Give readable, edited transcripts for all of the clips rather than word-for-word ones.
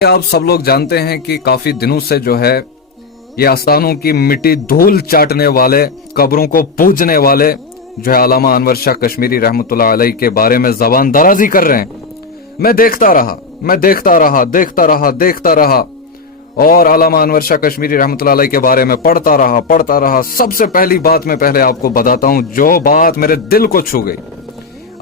आप सब लोग जानते हैं कि काफी दिनों से जो है ये आस्थानों की मिट्टी धूल चाटने वाले, कब्रों को पूजने वाले जो है अल्लामा अनवर शाह कश्मीरी रहमतुल्लाह अलैह के बारे में जबान दराजी कर रहे हैं। मैं देखता रहा और अल्लामा अनवर शाह कश्मीरी रहमतुल्लाह अलैह के बारे में पढ़ता रहा। सबसे पहली बात मैं पहले आपको बताता हूं जो बात मेरे दिल को छू गई।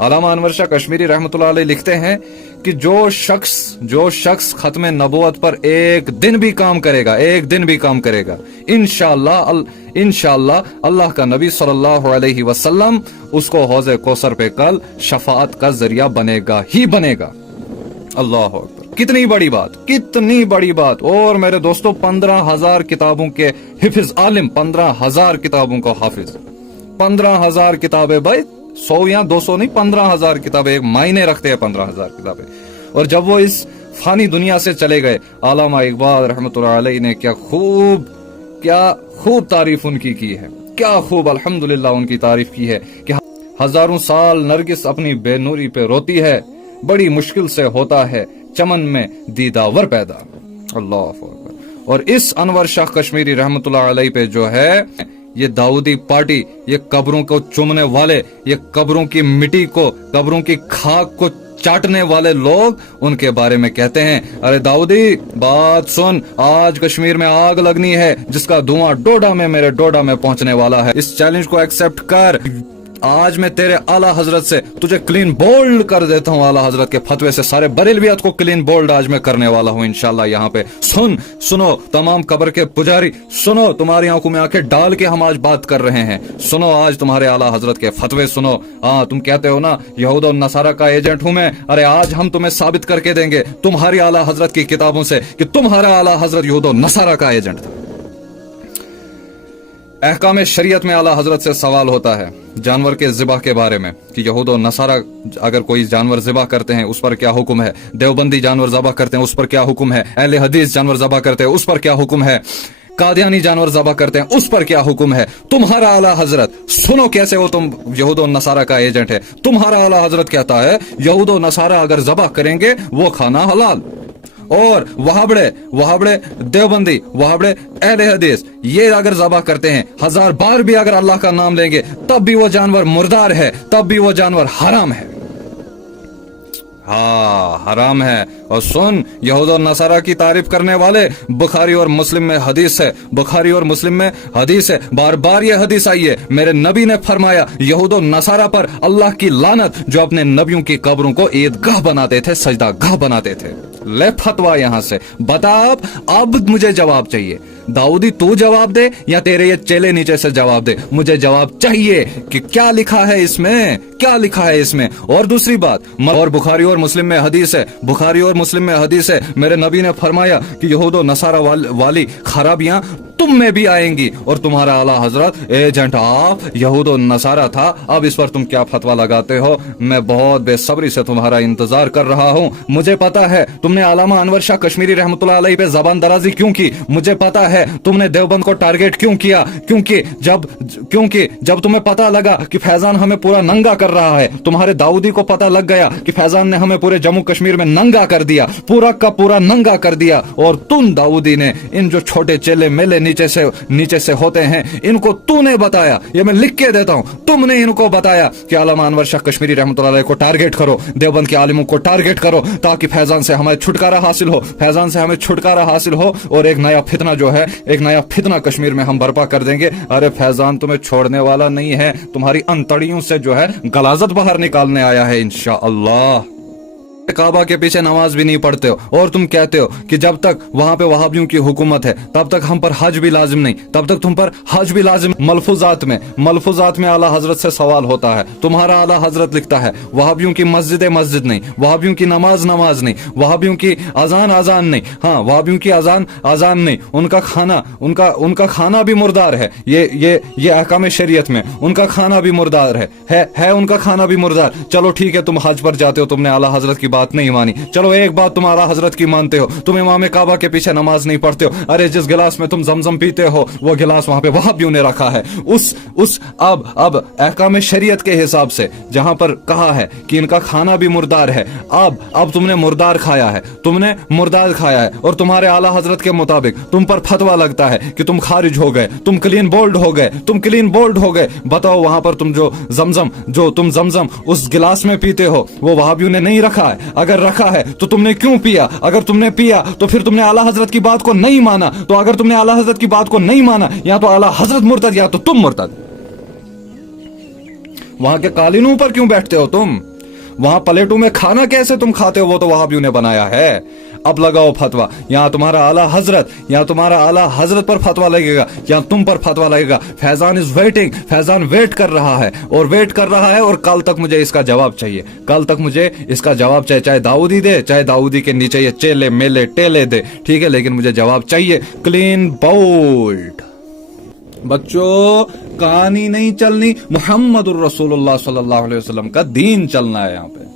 अल्लामा अनवर शाह कश्मीरी रहमतुल्लाह अलैह लिखते हैं कि जो शख्स खत्म नबुवत पर एक दिन भी काम करेगा इंशाअल्लाह अल्लाह का नबी सल्लल्लाहु अलैहि वसल्लम उसको हौज़े कौसर पे कल शफाअत का जरिया बनेगा ही बनेगा। अल्लाह अकबर, कितनी बड़ी बात। और मेरे दोस्तों 15,000 किताबों के हिफ्ज आलिम, 15,000 किताबों का हाफिज, 15,000 किताबें भाई, 100 या 200 नहीं, 15,000 किताबें एक मायने रखते हैं 15,000 किताबें। और जब वो इस फानी दुनिया से चले गए, अल्लामा इकबाल रहमतुल्लाह अलैह ने क्या खूब तारीफ उनकी की है, क्या खूब अल्हम्दुलिल्लाह उनकी तारीफ की है कि हजारों साल नरगिस अपनी बेनूरी पे रोती है, बड़ी मुश्किल से होता है चमन में दीदावर पैदा। अल्लाह अकबर। और इस अनवर शाह कश्मीरी रहमतुल्लाह अलैह पे जो है ये दाऊदी पार्टी, ये कब्रों को चूमने वाले, ये कब्रों की मिट्टी को, कब्रों की खाक को चाटने वाले लोग उनके बारे में कहते हैं, अरे दाऊदी बात सुन, आज कश्मीर में आग लगनी है जिसका धुआं मेरे डोडा में पहुंचने वाला है। इस चैलेंज को एक्सेप्ट कर। आज मैं तेरे आला हजरत से तुझे क्लीन बोल्ड कर देता हूँ। आला हजरत के फतवे से सारे बरेलवियत को क्लीन बोल्ड आज मैं करने वाला हूँ इंशाल्लाह। यहाँ पे सुनो तमाम कब्र के पुजारी, सुनो, तुम्हारी आंखों में आंखें डाल के हम आज बात कर रहे हैं। सुनो आज तुम्हारे आला हजरत के फतवे सुनो। तुम कहते हो ना यहूद और नसारा का एजेंट हूं मैं, अरे आज हम तुम्हें साबित करके देंगे तुम्हारी आला हजरत की किताबों से कि तुम्हारा आला हजरत यहूद और नसारा का एजेंट था। अहकाम शरीयत में आला हजरत से सवाल होता है जानवर के ज़िबा के बारे में कि यहूद और नसारा अगर कोई जानवर ज़िबा करते हैं उस पर क्या हुक्म है, देवबंदी जानवर ज़बा करते हैं उस पर क्या हुक्म है, अहले हदीस जानवर ज़बा करते हैं उस पर क्या हुक्म है, कादियानी जानवर ज़बा करते हैं उस पर क्या हुक्म है। तुम्हारा आला हजरत, सुनो कैसे हो तुम यहूद और नसारा का एजेंट है। तुम्हारा आला हजरत कहता है यहूद और नसारा अगर ज़बा करेंगे वो खाना हलाल, और वहाबड़े देवबंदी, वहाबड़े अहले हदीस ये अगर ज़बा करते हैं 1000 बार भी अगर अल्लाह का नाम लेंगे तब भी वो जानवर मुर्दार है, तब भी वो जानवर हराम है। हराम है। और सुन, यहूद और नसारा की तारीफ करने वाले, बुखारी और मुस्लिम में हदीस है, बार बार ये हदीस आई है, मेरे नबी ने फरमाया यहूद और नसारा पर अल्लाह की लानत जो अपने नबियों की कब्रों को ईदगाह बनाते थे, सजदा गाह बनाते थे। ले फतवा यहां से बता। अब मुझे जवाब चाहिए। दाऊदी तू जवाब दे या तेरे ये चेले नीचे से जवाब दे। मुझे जवाब चाहिए कि क्या लिखा है इसमें। और दूसरी बात, और बुखारी और मुस्लिम में हदीस है, मेरे नबी ने फरमाया कि यहूद और नसारा वाली खराबियां तुम में भी आएंगी, और तुम्हारा आला हजरत एजेंट ऑफ यहूद और नसारा था। अब इस पर तुम क्या फतवा लगाते हो? मैं बहुत बेसब्री से तुम्हारा इंतजार कर रहा हूँ। मुझे पता है तुमने अल्लामा अनवर शाह कश्मीरी रहमतुल्लाह अलैह पे जबान दराजी क्यों की। मुझे पता है तुमने देवबंद को टारगेट क्यों किया। क्योंकि जब तुम्हें पता लगा कि फैजान हमें पूरा नंगा कर रहा है, तुम्हारे दाऊदी को पता लग गया कि फैजान ने हमें पूरे जम्मू कश्मीर में नंगा कर दिया, पूरा का पूरा नंगा कर दिया, और तुम दाऊदी ने इन जो छोटे चेले मेले नीचे से होते हैं इनको तूने बताया, ये मैं लिख के देता हूं, तुमने इनको बताया कि अल्लामा अनवर शाह कश्मीरी रहमतुल्लाह अलैह को टारगेट करो, देवबंद के आलिमों को टारगेट करो, ताकि फैजान से हमें छुटकारा हासिल हो और एक नया फितना कश्मीर में हम बर्पा कर देंगे। अरे फैजान तुम्हें छोड़ने वाला नहीं है, तुम्हारी अंतड़ियों से जो है गलाजत बाहर निकालने आया है इंशाअल्लाह। काबा के पीछे नमाज भी नहीं पढ़ते हो, और तुम कहते हो कि जब तक वहां पे वहाबियों की हुकूमत है तब तक हम पर हज भी लाजिम नहीं, तब तक तुम पर हज भी लाजिम। मलफूजात में आला हजरत से सवाल होता है। तुम्हारा आला हजरत लिखता है वहाबियों की मस्जिद नहीं, वहाबियों की नमाज नहीं, वहाबियों की अजान नहीं, वहाबियों की अजान नहीं, उनका खाना भी मुर्दार है। ये अहकाम शरीयत में उनका खाना भी मुर्दार है उनका खाना भी मुर्दार। चलो ठीक है, तुम हज पर जाते हो, तुमने आला हजरत की बात नहीं मानी। चलो एक बात तुम आला हजरत की मानते हो, तुम इमाम काबा के पीछे नमाज नहीं पढ़ते हो। अरे जिस गिलास में तुम जमजम पीते हो वो गिलास वहां पे वहाबियों ने रखा है। उस अब अहकाम शरीयत के हिसाब से जहां पर कहा है कि इनका खाना भी मुर्दार है, अब तुमने मुर्दार खाया है, तुमने मुर्दार खाया है और तुम्हारे आला हजरत के मुताबिक तुम पर फतवा लगता है कि तुम खारिज हो गए, तुम क्लीन बोल्ड हो गए, तुम क्लीन बोल्ड हो गए। बताओ वहां पर तुम जो तुम जमजम उस गिलास में पीते हो वो वहाबियों ने नहीं रखा है? अगर रखा है तो तुमने क्यों पिया? अगर तुमने पिया तो फिर तुमने आला हजरत की बात को नहीं माना। तो अगर तुमने आला हजरत की बात को नहीं माना, या तो आला हजरत मुर्तद या तो तुम मुर्तद। वहां के कालीनों पर क्यों बैठते हो तुम? वहां प्लेटों में खाना कैसे तुम खाते हो? वो तो वहाबियों ने बनाया है। अब लगाओ फतवा, यहाँ तुम्हारा आला हजरत पर फतवा लगेगा या तुम पर फतवा लगेगा। Faizan is waiting, Faizan wait कर रहा है और कल तक मुझे इसका जवाब चाहिए, चाहे दाऊदी दे, चाहे दाऊदी के नीचे ये चेले मेले टेले दे, ठीक है, लेकिन मुझे जवाब चाहिए क्लीन बोल्ड। बच्चों कहानी नहीं चलनी, मुहम्मदुर रसूलुल्लाह सल्लल्लाहु अलैहि वसल्लम का दीन चलना है यहाँ पे।